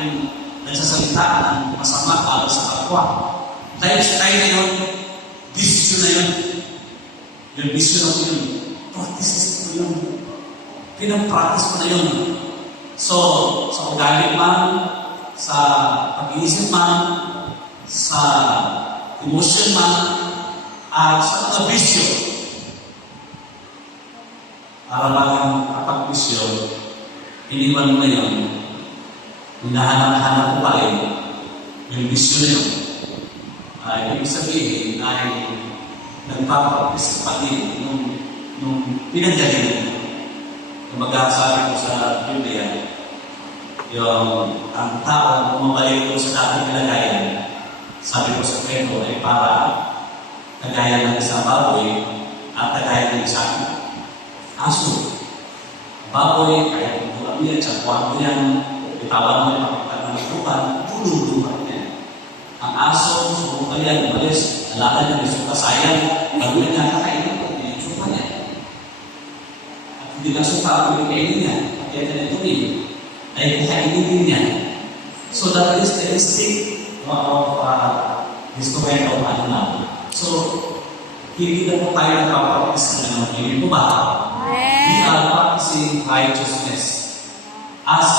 yung nagsasalita ng masama para sa kapwa. Lifestyle na yun, bisyo na yun. Yung bisyo na yun, practices ko yun. Pinag-practice ko na yun. So, sa ugali man, sa pag-iisip man, sa emotion man, at sa mga bisyo, para lang kapag bisyo, iniwan mo na yun, hinahanap-hanap ko pa rin yung bisyo na yun. Ibig sabihin ay nagpapractice pa din nung pinagdalhin. Kumbaga sabi ko sa Biblia, yung ang tao bumabalik ko sa dating kalagayan, sabi ko sa Pedro ay para kagaya ng isang baboy at kagaya ng isang aso. Baboy, kaya kung buwan niya, tsakwan mo yan, itawan mo yung pakita ng lupan, tululupan niya. Ang aso, subukan yan, umalis, alakan niya, may sukasayang, bago niya kakainin ko, pinitsupan niya. At hindi lang suka, pinikainin niya, at yan na tuloy, ay kakainin din niya. So that is the instinct of discovery of animal. So, hindi na po tayo nagpapractice ng ano, hindi po ba? We are practicing righteousness as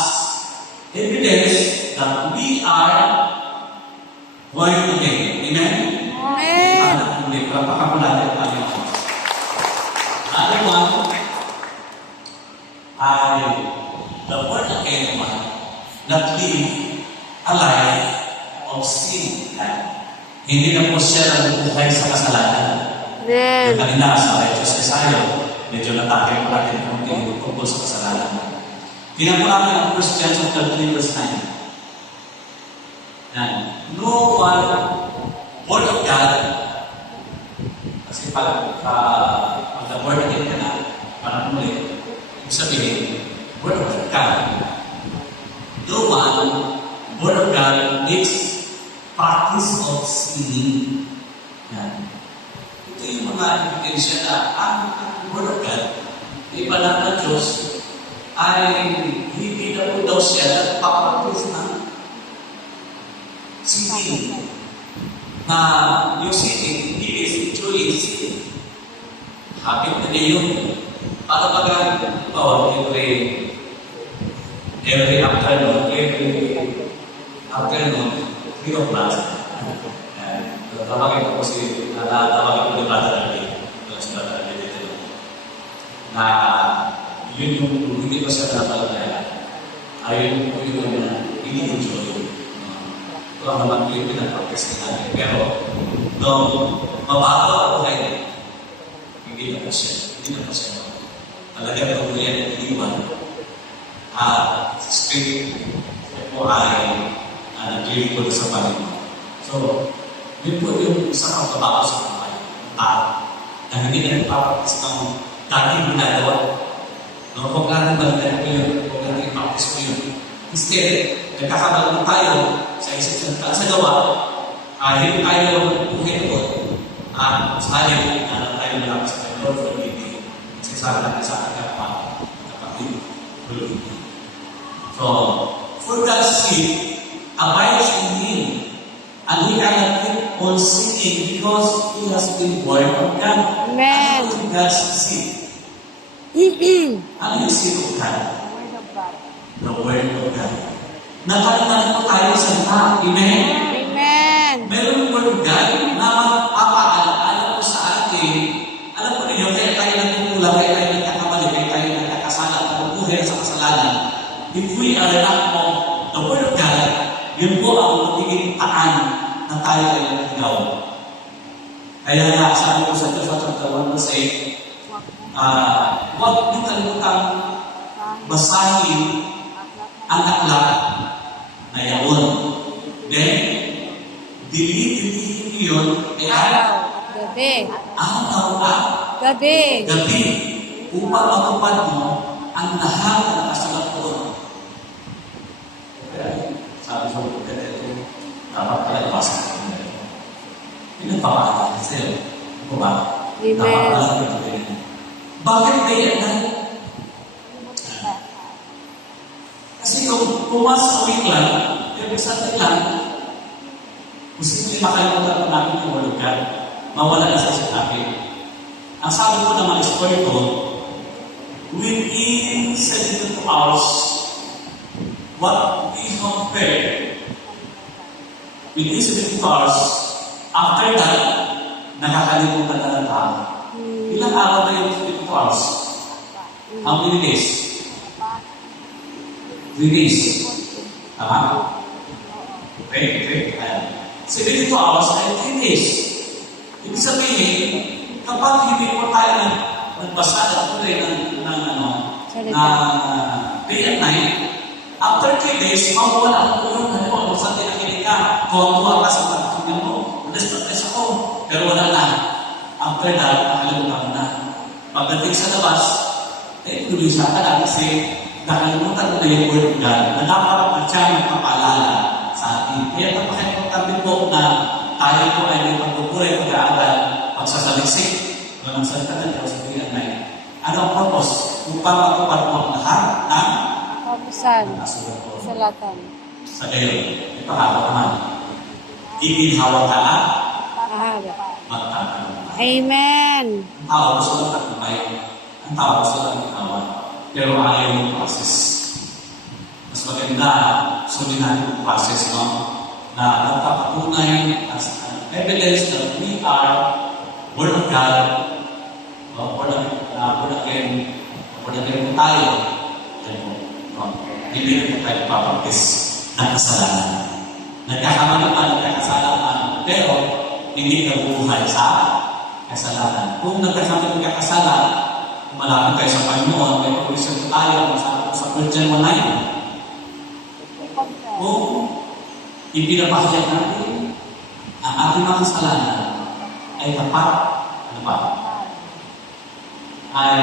evidence that we are born again. Amen? Amen. Napakamalala tayo. Ano one ay the born again one that live a life of sin. Hindi na po siya nagbubuhay sa kasalanan. Yung kanina sa righteousness tayo, medyo natake pa natin kung tungkol sa kasalanan. Tingnan po natin ang 1 John chapter 3 verse 9. Yan. No one word of God, kasi pag the word again ka na, parang muli, ibig sabihin, word of God. No one word of God makes practice of sinning. Yan. Ito yung mga ebidensya na ang word of God, iba lang na Diyos, ay hindi na po daw siya nagpapractice ng sinning. Na yung sinning, he is enjoying sin. Habit na niya yun. Para baga, every afternoon, 3 o'clock. Tawagin ko si Brother Ali. Na yun yung hindi pa siya napalagaya. Ayun yung ini-enjoy. Ito ang naman yung pinag-practice natin. Pero, nung mabago ang buhay, hindi na pa siya. Talagang pagbulian ng iniwan. At strict po ay naglilingkod sa Panginoon. So, yun po yung isang pagbabago sa buhay ng tao na hindi na nagpapractice ng dating ginagawa. No, huwag natin balikan ko yun, huwag natin i-practice ko yun. Instead, nagkakabalang tayo sa isip sa gawa, hindi tayo buhay ito at sa halip na tayo malapit sa Lord for living. Kasi sabi natin sa ating kapatid, so, for God's sake, abides in Him, and we cannot keep on sinning because He has been born of God. Amen. Ano yung God's seed? Ano yung seed of God? The Word of God. Nakalimutan po tayo sa salita. Amen? Amen. Meron yung Word of God na magpapaalala po sa atin. Alam po ninyo, kaya tayo nagkukulang, kaya tayo nagkakamali, kaya tayo nagkakasala, nagkukuhin sa kasalanan. If we are not of the Word of God, yun po ang magiging taan na tayo ay nagagaw. Kaya nga, sabi ko sa Joshua chapter 1 verse 8, huwag niyo kalimutang basahin ang aklat na yaon. Then, dilitin niyo yun ay Gabi. gabi upang matupad mo ang lahat na nakasulat doon. Sabi ko, ito, dapat pala ibasa. Pinagpapakala sa'yo. Ito ba? Dapat pala ito. Bakit kaya na? Kasi kung kung once a week lang, every Sunday lang, posibleng makalimutan pa natin yung Word of God. Mawala na sa isip natin. Ang sabi ko ng mga eksperto, within 72 hours, what we compare, within 72 hours, after that, nakakalimutan na ng tao. Ilang araw na yung 72 hours? How many days? 3 days. Tama? Okay. 72 hours ay 3 days. Ibig sabihin, kapag hindi po tayo nagbasa at tuloy ng day and night, after 3 days, mawawala ang tulong. Halimbawa, kung saan tinakinig ka, kontuwa ka sa pagkakinig mo, stress ako, pero wala na. After that, nakalimutan mo na. Pagdating sa labas, tuloy siya ka na kasi nakalimutan mo na yung Word of God na dapat na siya magpapaalala sa atin. Kaya napaka-importante po na tayo po ay may pagpupuri, pag-aaral, pagsasaliksik, walang salita na Diyos sa day and night. Ano ang purpose? Upang matupad mo ang lahat ng Kapusan. nasulat ko. Salatan. Sa gayon, ito hawak naman. Iginhawa ka na, Ahara. magtatanong. Amen. Ang tao gusto lang takipay. Ang tao gusto lang itawa. Pero ayaw yung process. Mas maganda, sundin natin yung process, no? Na nagpapatunay as evidence that we are Word of God, Word again po tayo. No? Hindi rin po tayo papagpis ng kasalanan. Nagkakamali pa, nagkakasalanan, pero hindi nabubuhay sa kasalanan. Kung nagkakamali ka kasalan, malapit kayo sa Panginoon, may provision tayo sa Christian 1:9. Kung ipinapahayag natin ang ating mga kasalanan ay tapat, ano ba? Ay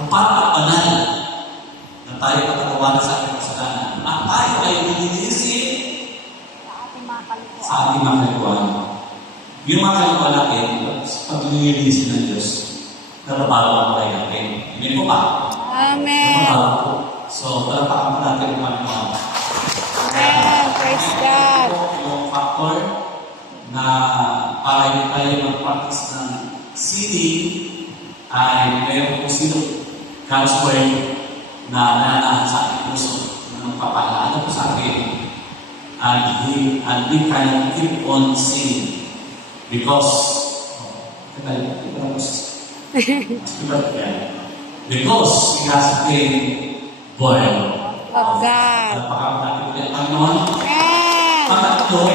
tapat at banal na tayo patatawanan sa ating kasalanan. At tayo ay nilinisin sa ating mga kalikuan. Yung mga kalikuan natin, pag nilinisin ng Diyos, narabago ang buhay natin. Hindi po ba? Amen. Narabago po. So, talapakan po natin yung Panginoon. Amen. Praise God. Yung factor na para yung tayo mag-practice ng singing ay mayroon po sino God's Word na nananahan sa ating puso na magpapaalala po sa atin and we can keep on singing because because he has been born Of God. Napakapagod natin ulit, Panginoon. Amen. Pangatlo,